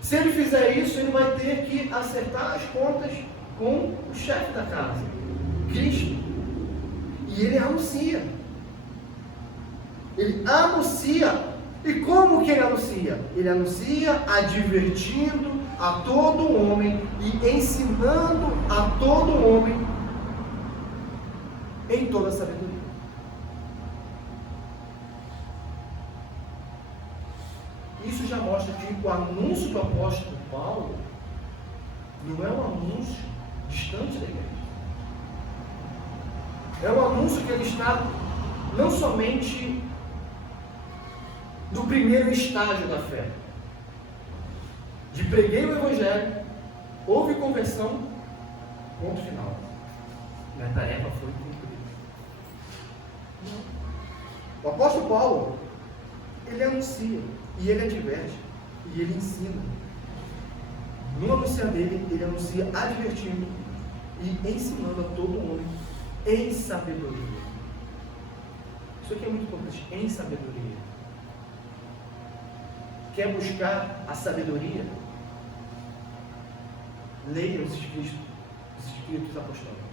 Se ele fizer isso, ele vai ter que acertar as contas com o chefe da casa, Cristo. E ele anuncia. Ele anuncia. E como que ele anuncia? Ele anuncia advertindo a todo homem e ensinando a todo homem em toda a sabedoria. Isso já mostra que o anúncio do apóstolo Paulo não é um anúncio distante da igreja. É um anúncio que ele está não somente no primeiro estágio da fé, de preguei o Evangelho, houve conversão, ponto final. Minha tarefa foi cumprida. O apóstolo Paulo, ele anuncia, e ele adverte, e ele ensina. No anunciar dele, ele anuncia advertindo e ensinando a todo homem em sabedoria. Isso aqui é muito importante, em sabedoria. quer buscar a sabedoria, leia os escritos apostólicos.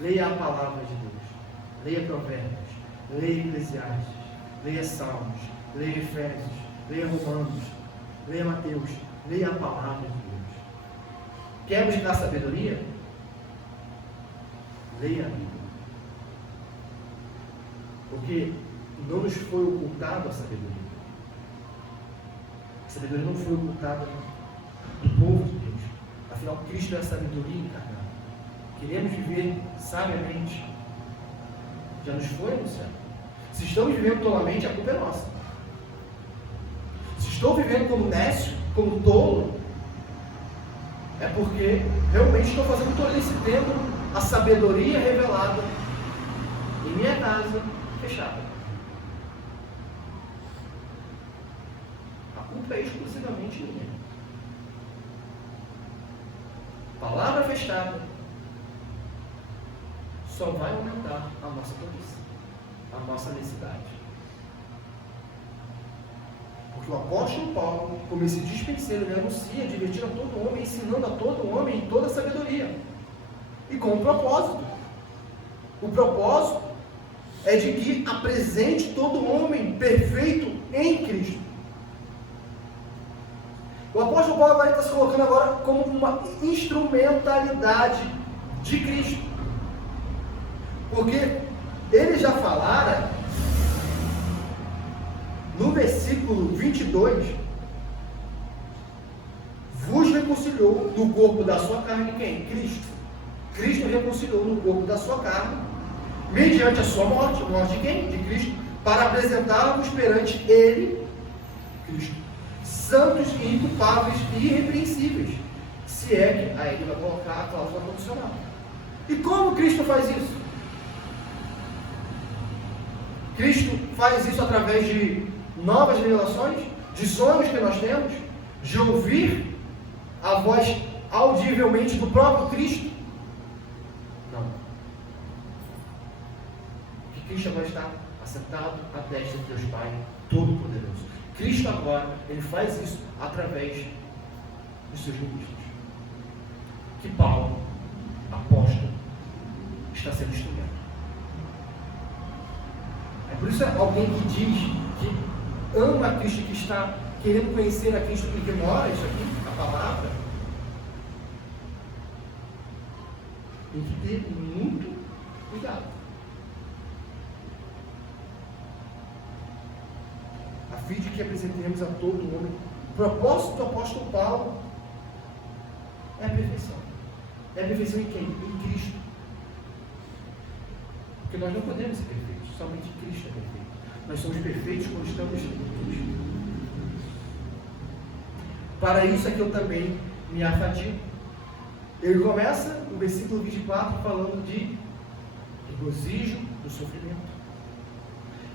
Leia a palavra de Deus. Leia Provérbios. Leia Eclesiastes. Leia Salmos. Leia Efésios. Leia Romanos. Leia Mateus. Leia a palavra de Deus. Quer buscar sabedoria? Leia a Bíblia. Porque não nos foi ocultado a sabedoria. A sabedoria não foi ocultada do povo de Deus. Afinal, Cristo é a sabedoria encarnada. Queremos viver sabiamente. Já nos foi anunciado. Se estamos vivendo tolamente, a culpa é nossa. Se estou vivendo como nécio, como tolo, é porque realmente estou fazendo tolice, tendo a sabedoria revelada em minha casa fechada. A culpa é exclusivamente minha. Palavra fechada só vai aumentar a nossa tolice, a nossa necessidade. Porque o apóstolo Paulo, como esse dispenseiro, ele anuncia, divertindo a todo homem, ensinando a todo homem em toda a sabedoria. E com um propósito. O propósito é de que apresente todo homem perfeito em Cristo. O apóstolo Paulo vai estar se colocando agora como uma instrumentalidade de Cristo. Porque ele já falara no versículo 22, vos reconciliou do corpo da sua carne quem? Cristo. Cristo reconciliou no corpo da sua carne, mediante a sua morte. Morte de quem? De Cristo. Para apresentar-vos perante Ele, Cristo, santos e inculpáveis e irrepreensíveis. Se é que aí ele vai colocar a cláusula condicional. E como Cristo faz isso? Cristo faz isso através de novas revelações, de sonhos que nós temos, de ouvir a voz audivelmente do próprio Cristo? Não. Porque Cristo vai estar assentado à destra de Deus Pai Todo-Poderoso. Cristo agora, ele faz isso através dos seus ministros. Que Paulo, apóstolo, está sendo instrumento. É por isso alguém que diz que ama a Cristo, que está querendo conhecer a Cristo, que ignora isso aqui, a palavra, tem que ter muito cuidado. A fim de que apresentemos a todo homem. O propósito do apóstolo Paulo é a perfeição. É a perfeição em quem? Em Cristo. Porque nós não podemos ser perfeitos, somente Cristo é perfeito. Nós somos perfeitos quando estamos em Cristo. Para isso é que eu também me afadigo. Ele começa no versículo 24 falando de regozijo do sofrimento.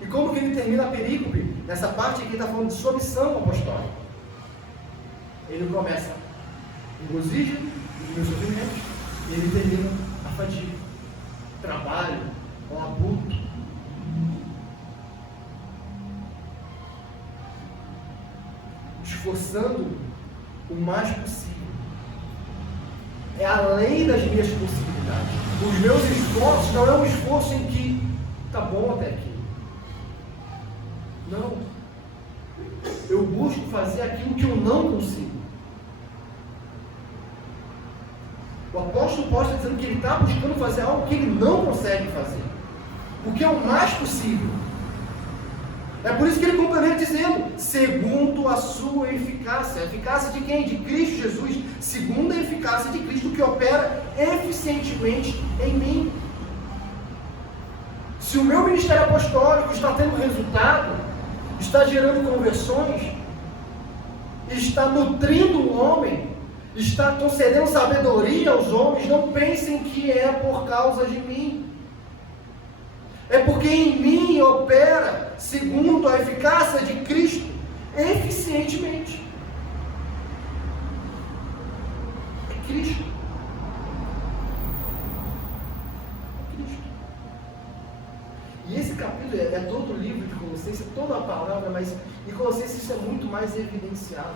E como que ele termina a perícope? Nessa parte aqui ele está falando de submissão apostólica. Ele começa regozijo dos meus sofrimentos e ele termina a fadiga, trabalho, o labuto. Esforçando o mais possível. É além das minhas possibilidades. Os meus esforços não é um esforço em que está bom até aqui. Não. Eu busco fazer aquilo que eu não consigo. O apóstolo Paulo está dizendo que ele está buscando fazer algo que ele não consegue fazer. O que é o mais possível. É por isso que ele complementa dizendo, segundo a sua eficácia. A eficácia de quem? De Cristo Jesus. Segundo a eficácia de Cristo, que opera eficientemente em mim. Se o meu ministério apostólico está tendo resultado, está gerando conversões, está nutrindo o homem, está concedendo sabedoria aos homens, não pensem que é por causa de mim. É porque em mim opera, segundo a eficácia de Cristo, eficientemente. É Cristo. É Cristo. E esse capítulo é todo o livro de Colossenses, toda a palavra, mas Em Colossenses isso é muito mais evidenciado.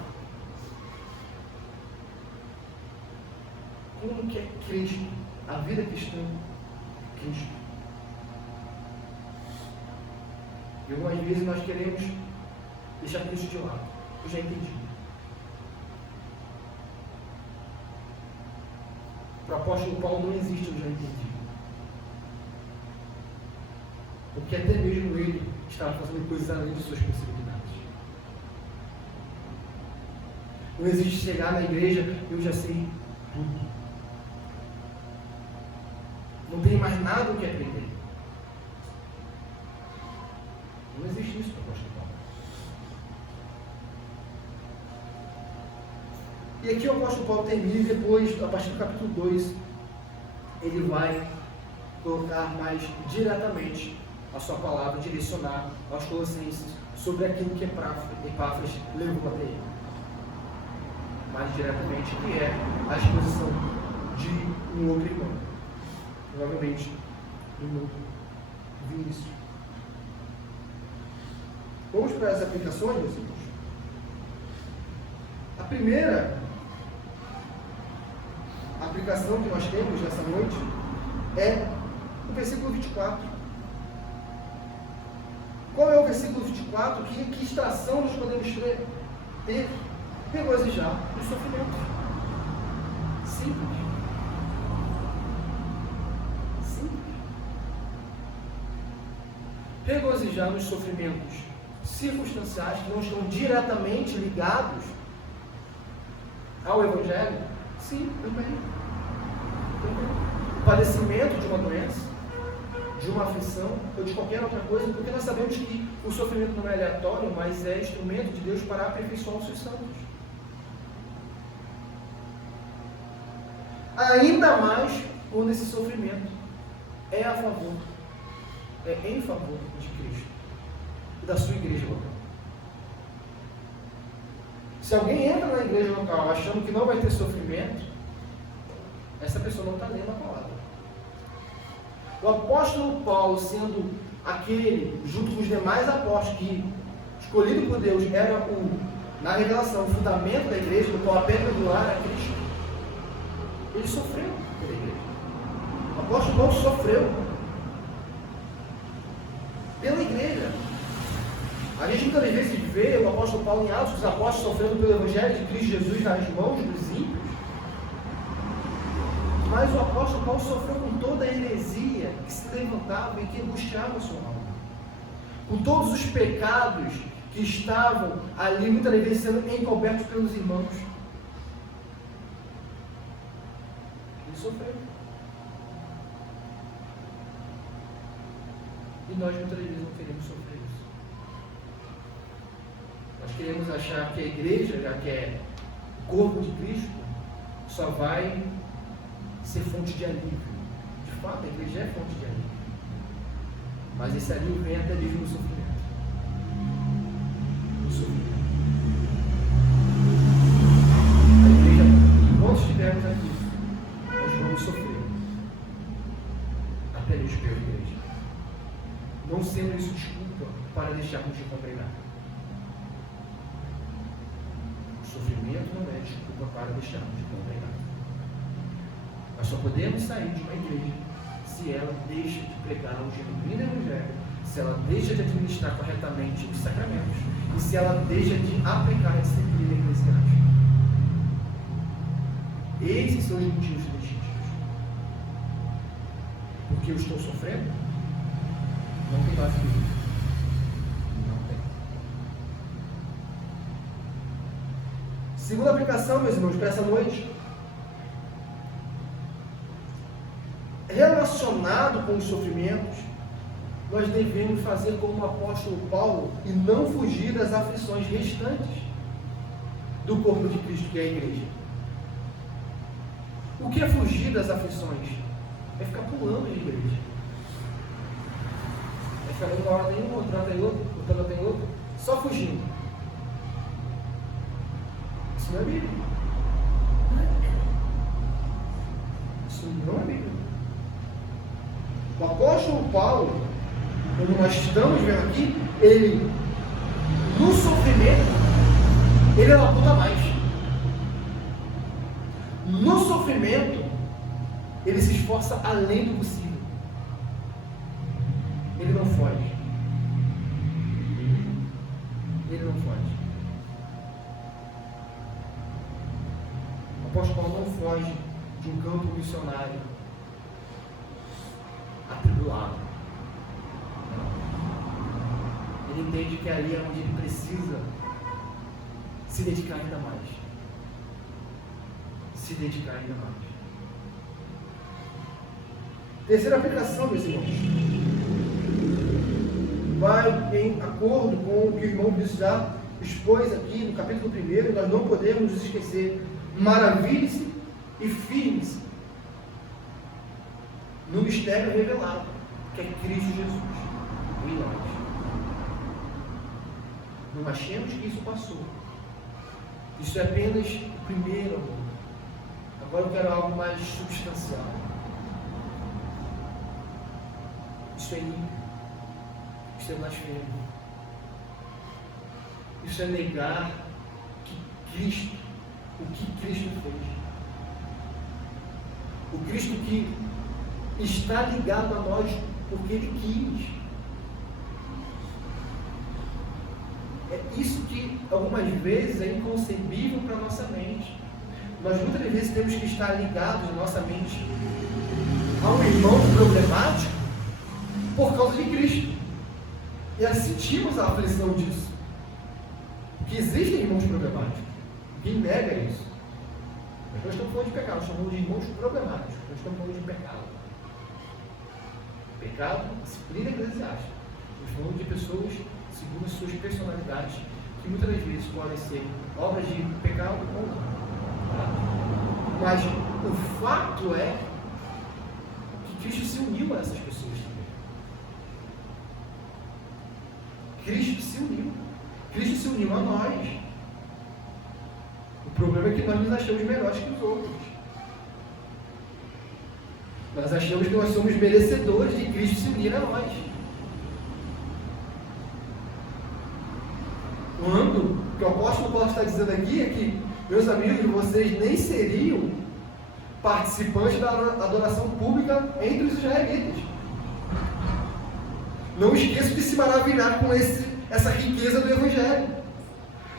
Como que é Cristo, a vida cristã, Cristo. E algumas vezes nós queremos deixar Cristo de lado. Eu já entendi. Para o apóstolo Paulo não existe, eu já entendi. Porque até mesmo ele estava fazendo coisas além de suas possibilidades. Não existe chegar na igreja, eu já sei tudo. Não tem mais nada o que aprender. Não existe isso para o apóstolo Paulo. E aqui o apóstolo Paulo termina e depois, a partir do capítulo 2, ele vai colocar mais diretamente a sua palavra, direcionar aos Colossenses sobre aquilo que Epáfras levou até ele. Mais diretamente, que é a exposição de um outro irmão. Provavelmente, do irmão Vinícius. Vamos para as aplicações, meus irmãos? A primeira aplicação que nós temos nessa noite é o versículo 24. Qual é o versículo 24? Que extração nós podemos ter? Regozijar nos sofrimentos. Simples. Simples. Regozijar nos sofrimentos circunstanciais que não estão diretamente ligados ao Evangelho? Sim, também. O padecimento de uma doença, de uma aflição ou de qualquer outra coisa, porque nós sabemos que o sofrimento não é aleatório, mas é instrumento de Deus para aperfeiçoar os seus santos. Ainda mais quando esse sofrimento é a favor, é em favor de Cristo e da sua igreja local. Se alguém entra na igreja local achando que não vai ter sofrimento, essa pessoa não está lendo a palavra. O apóstolo Paulo, sendo aquele, junto com os demais apóstolos, que escolhido por Deus era na revelação, o fundamento da igreja, no qual a pedra angular era Cristo, ele sofreu pela igreja. O apóstolo Paulo sofreu pela igreja. A gente muitas vezes vê o apóstolo Paulo em Atos, os apóstolos sofrendo pelo Evangelho de Cristo Jesus nas mãos dos ímpios. Mas o apóstolo Paulo sofreu com toda a heresia que se levantava e que angustiava a sua alma. Com todos os pecados que estavam ali, muitas vezes sendo encobertos pelos irmãos. Ele sofreu. E nós muitas vezes não queremos sofrer isso. Nós queremos achar que a igreja, já que é o corpo de Cristo, só vai ser fonte de alívio. De fato, a igreja é fonte de alívio. Mas esse alívio vem até mesmo no sofrimento. No sofrimento. A igreja, enquanto estivermos aqui, nós vamos sofrer. Até mesmo pela igreja. Não sendo isso desculpa para deixarmos de congregar. O sofrimento não é desculpa para deixarmos de congregar. Nós só podemos sair de uma igreja se ela deixa de pregar o genuíno evangelho, se ela deixa de administrar corretamente os sacramentos e se ela deixa de aplicar a disciplina eclesiástica. Esses são os motivos legítimos. Porque eu estou sofrendo? Não tem base bíblica. Não tem. Segunda aplicação, meus irmãos, para essa noite. Relacionado com os sofrimentos, nós devemos fazer como o apóstolo Paulo e não fugir das aflições restantes do corpo de Cristo, que é a igreja. O que é fugir das aflições? É ficar pulando de igreja. É ficar indo uma hora tem um, outra hora tem outro, outra hora tem outro, só fugindo. Isso não é Bíblia. Isso não é Bíblia. O apóstolo Paulo, como nós estamos vendo aqui, ele No sofrimento, ele labuta mais. No sofrimento, ele se esforça além do possível. Ele não foge. Ele não foge. O apóstolo Paulo não foge de um campo missionário atribulado. Não. Ele entende que ali é onde ele precisa se dedicar ainda mais. Se dedicar ainda mais. Terceira aplicação, meus irmãos, vai em acordo com o que o irmão Cristo já expôs aqui no capítulo 1. Nós não podemos nos esquecer. Maravilhe-se e firme-se no mistério revelado, que é Cristo Jesus em nós. Não achemos que isso passou. Isso é apenas o primeiro amor. Agora eu quero algo mais substancial. Isso é ímpio. Isso é blasfêmia. Isso é negar que Cristo, o que Cristo fez. O Cristo que está ligado a nós porque Ele quis. É isso que algumas vezes é inconcebível para a nossa mente. Nós muitas vezes temos que estar ligados na nossa mente a um irmão problemático por causa de Cristo. E sentimos a aflição disso. Porque existem irmãos problemáticos. Quem nega isso? Mas nós estamos falando de pecado, nós estamos falando de irmãos problemáticos, nós estamos falando de pecado. Pecado, disciplina eclesiástica. Nós estamos falando de pessoas segundo as suas personalidades, que muitas das vezes podem ser obras de pecado ou não. Tá? Mas o fato é que Cristo se uniu a essas pessoas também. Cristo se uniu. Cristo se uniu a nós. O problema é que nós nos achamos melhores que os outros. Nós achamos que nós somos merecedores de Cristo se unir a nós. Quando o que o apóstolo Paulo está dizendo aqui é que, meus amigos, vocês nem seriam participantes da adoração pública entre os israelitas. Não esqueçam de se maravilhar com essa riqueza do Evangelho.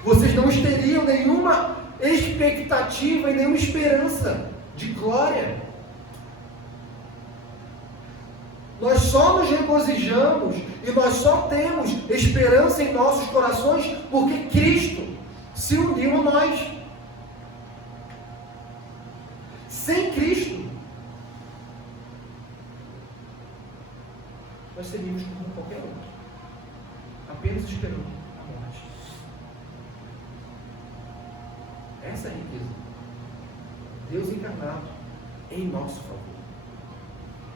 Vocês não teriam nenhuma expectativa e nenhuma esperança de glória. Nós só nos regozijamos e nós só temos esperança em nossos corações porque Cristo se uniu a nós. Sem Cristo, nós seríamos como qualquer outro, apenas esperando a morte. Essa é a riqueza. Deus encarnado em nosso favor.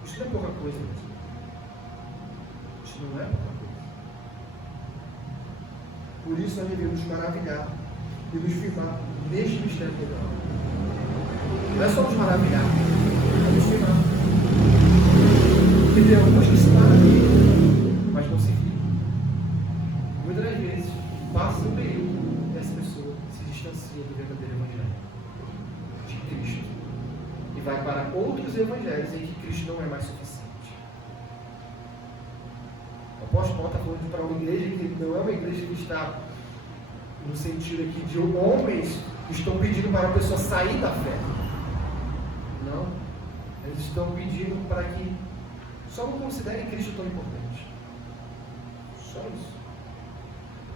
Isso não é pouca coisa, mesmo. Isso não é pouca coisa. Por isso nós devemos nos maravilhar e nos firmar neste mistério revelado. Não é só nos maravilhar, é nos firmar. Porque tem alguns que se maravilham, mas não se firmam. Muitas das vezes passa um período e essa pessoa se distancia do verdadeiro Evangelho de Cristo e vai para outros evangelhos em que Cristo não é mais suficiente. O apóstolo Paulo está falando para uma igreja que não é uma igreja que está no sentido aqui de homens que estão pedindo para a pessoa sair da fé. Não. Eles estão pedindo para que só não considerem Cristo tão importante. Só isso.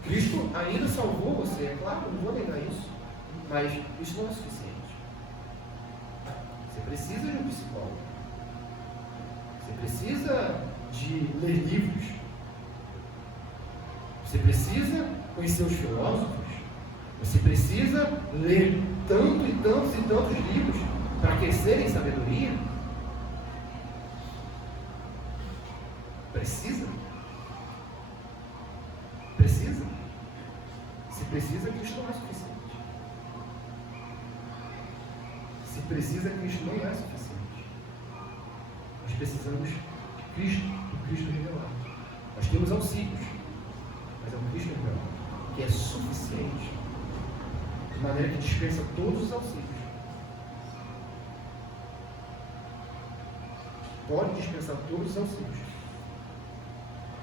Cristo ainda salvou você, é claro, não vou negar isso. Mas isso não é suficiente. Você precisa de um psicólogo. Você precisa de ler livros. Você precisa conhecer os filósofos. Você precisa ler tanto e tantos e tantos livros para crescer em sabedoria. Precisa? Precisa? Se precisa, Cristo não é suficiente. Se precisa, Cristo não é suficiente. Nós precisamos de Cristo, do Cristo revelado. Nós temos auxílios, mas é um Cristo revelado. que é suficiente, de maneira que dispensa todos os auxílios. Pode dispensar todos os auxílios.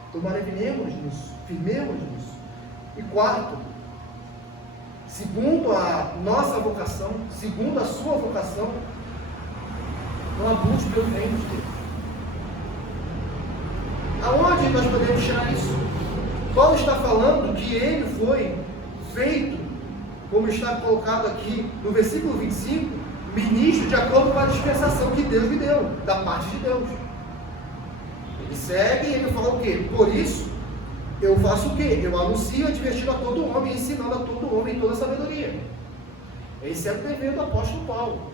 Então, maravilhemos nisso, firmemos nisso. E quarto, segundo a nossa vocação, segundo a sua vocação, não abuse pelo reino de Deus. Aonde nós podemos tirar isso? Paulo está falando que ele foi feito, como está colocado aqui no versículo 25, ministro de acordo com a dispensação que Deus lhe deu, da parte de Deus. Ele segue e ele fala o quê? Por isso, eu faço o quê? Eu anuncio, advertindo a todo homem, ensinando a todo homem toda a sabedoria. Esse é o dever do apóstolo Paulo.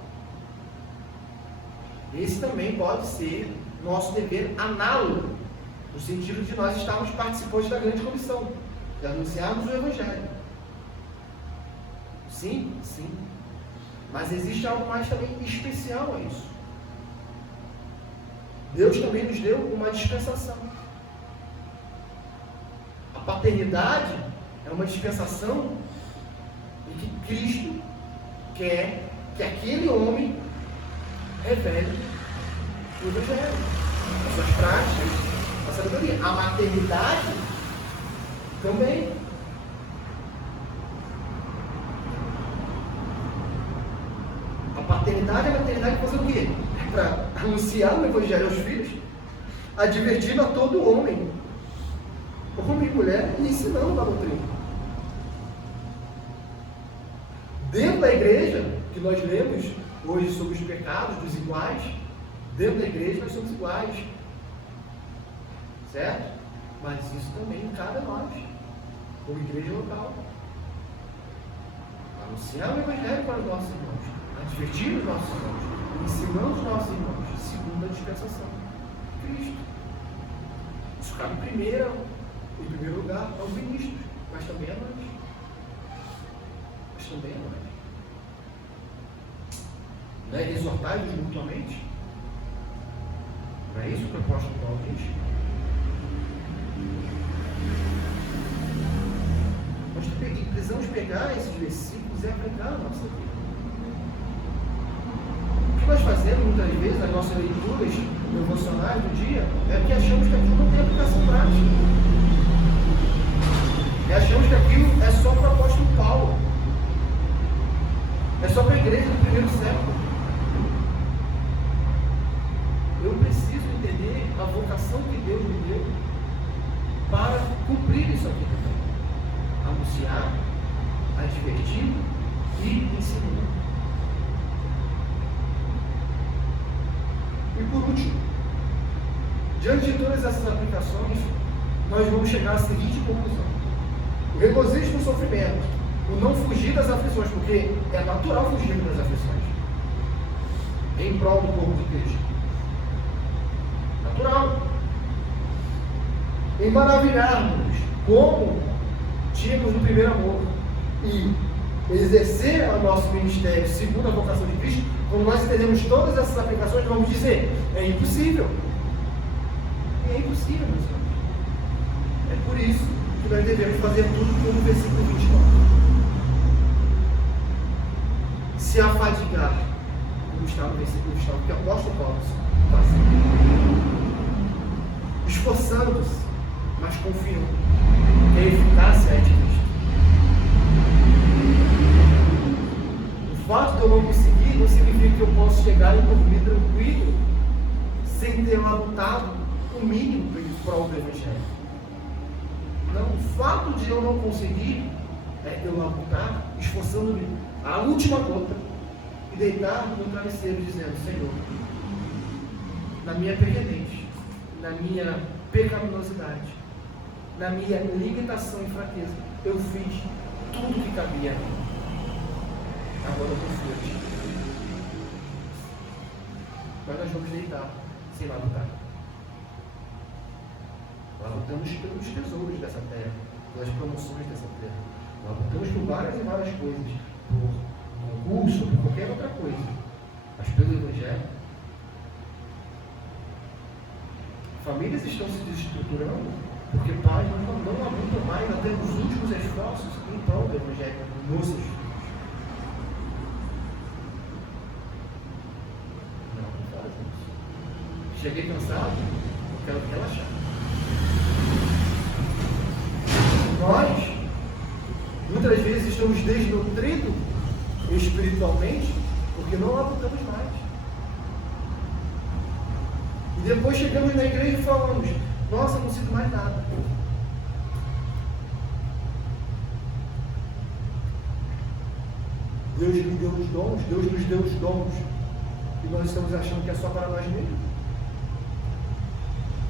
Esse também pode ser nosso dever análogo, no sentido de nós estarmos participantes da grande comissão, de anunciarmos o Evangelho. Sim, sim. Mas existe algo mais também especial a isso. Deus também nos deu uma dispensação. A paternidade é uma dispensação em que Cristo quer que aquele homem revele o Evangelho, as suas práticas, a sabedoria. A maternidade também. A paternidade é a maternidade fazendo o quê? É para anunciar o Evangelho aos filhos, advertindo a todo homem, homem e mulher, e ensinando a doutrina. Dentro da igreja, que nós lemos hoje sobre os pecados dos iguais, dentro da igreja nós somos iguais. Certo? Mas isso também cabe a nós, como igreja local. Anunciar o Evangelho para os nossos irmãos, advertir os nossos irmãos, ensinando os nossos irmãos, segundo a dispensação de Cristo. Isso cabe em primeiro lugar, aos ministros, mas também a nós. Mas também a nós. Não é exortar-nos mutuamente? Não é isso que o apóstolo Paulo diz? Nós precisamos pegar esses versículos e aplicar a nossa vida. O que nós fazemos muitas vezes nas nossas leituras devocionais do dia é que achamos que aquilo não tem aplicação prática. E achamos que aquilo é só para o apóstolo Paulo. É só para a igreja do primeiro século. Eu preciso entender a vocação que Deus me deu para cumprir isso aqui também. Anunciar, advertir e ensinar. E por último, diante de todas essas aplicações, nós vamos chegar à seguinte conclusão: o regozijo no sofrimento, o não fugir das aflições, porque é natural fugir das aflições em prol do corpo de Cristo. Natural. Em maravilharmos como tínhamos no primeiro amor e exercer o nosso ministério segundo a vocação de Cristo, quando nós entendemos todas essas aplicações, vamos dizer: é impossível. É impossível, meus amigos. É por isso que nós devemos fazer tudo como o versículo 29. Se afadigar, como está no versículo 29, que o apóstolo Paulo faz. Esforçando-se, mas confiando que a eficácia é de Cristo. O fato de eu não conseguir não significa que eu possa chegar e dormir tranquilo, sem ter labutado o mínimo em prol do Evangelho. Não, o fato de eu não conseguir é eu labutar, esforçando-me a última gota e deitar no travesseiro dizendo: Senhor, na minha pequenez, na minha pecaminosidade, na minha limitação e fraqueza, eu fiz tudo que cabia a mim. Agora eu confio a Ti. Mas nós vamos deitar sem labutar. Labutamos pelos tesouros dessa terra, pelas promoções dessa terra. Labutamos por várias e várias coisas, por concurso, por qualquer outra coisa. Mas pelo Evangelho, famílias estão se desestruturando, Porque pais não aguentam mais até os últimos esforços em prol do Evangelho nos seus filhos. Não faz isso. Cheguei cansado, eu quero relaxar. Nós, muitas vezes, estamos desnutridos espiritualmente porque não lutamos mais. E depois chegamos na igreja e falamos: nossa, não sinto mais nada. Deus me deu os dons, Deus nos deu os dons, e nós estamos achando que é só para nós mesmos.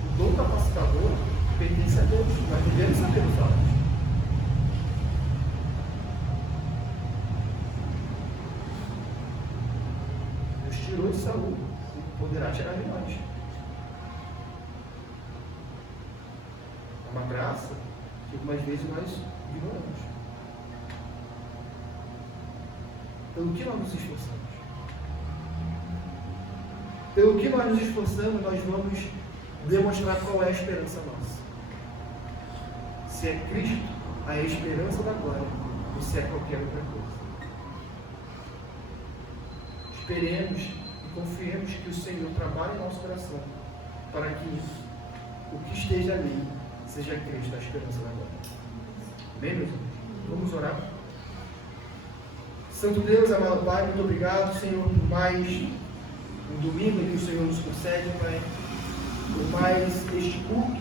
O dom capacitador pertence a Deus, nós devemos saber usá-los. Deus tirou de Saul e poderá tirar de nós. É uma graça que algumas vezes nós ignoramos. Pelo que nós nos esforçamos? Pelo que nós nos esforçamos, nós vamos demonstrar qual é a esperança nossa. Se é Cristo, a esperança da glória, ou se é qualquer outra coisa. Esperemos e confiemos que o Senhor trabalhe em nosso coração, para que o que esteja ali seja Cristo, a esperança da glória. Amém, meus irmãos? Vamos orar? Santo Deus, amado Pai, muito obrigado, Senhor, por mais um domingo que o Senhor nos concede, Pai, por mais este culto